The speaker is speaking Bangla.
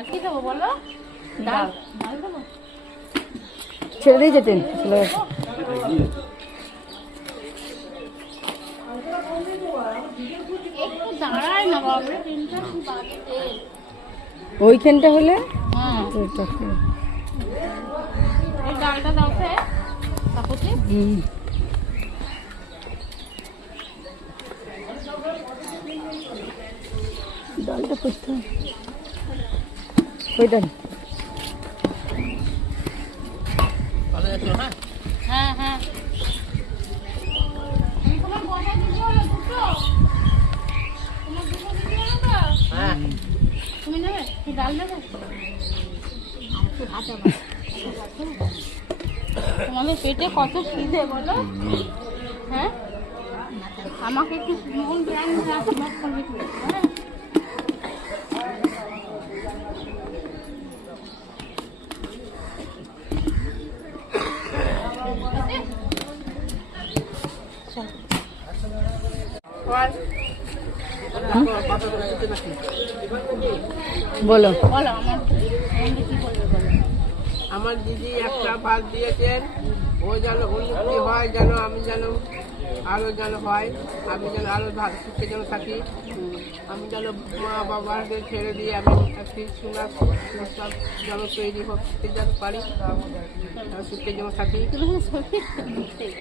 আর কি দেবো বলো? ডাল ডাল দেবো? ছেড়ে দিয়ে যেতেন চলে গেছে। একটু দাঁড়ায় না বাবরে, তিনটা কি বাজে। ওইখানটা হলে হ্যাঁ, ওইটা হলে। এই ডালটা দাও ফে তাপসে। ডালটা করতে হবে। ওই ডাল হ্যাঁ হ্যাঁ, তোমার বড় দিদি হলো দুটো, তোমার দুটো দিদি হলো তো? হ্যাঁ, তুমি নেবে কি ডাল নেবে? তোমাদের পেটে কত খিদে বলো? হ্যাঁ, আমাকে একটু মন বিরিয়ানি ভাত করবে কি? হ্যাঁ, বলো। বলো আমার কি বলবে বলো। আমার দিদি একটা ভাত দিয়েছেন, ও যেন উন্নতি হয়, যেন আমি যেন আরো যেন হয়, আমি যেন আরো ভালো সুখে যেন থাকি, আমি যেন মা বাবাকে ছেড়ে দিয়ে আমি একটি সুন্দর সংসার যেন তৈরি করতে যেন পারি, সুখে যেন থাকি।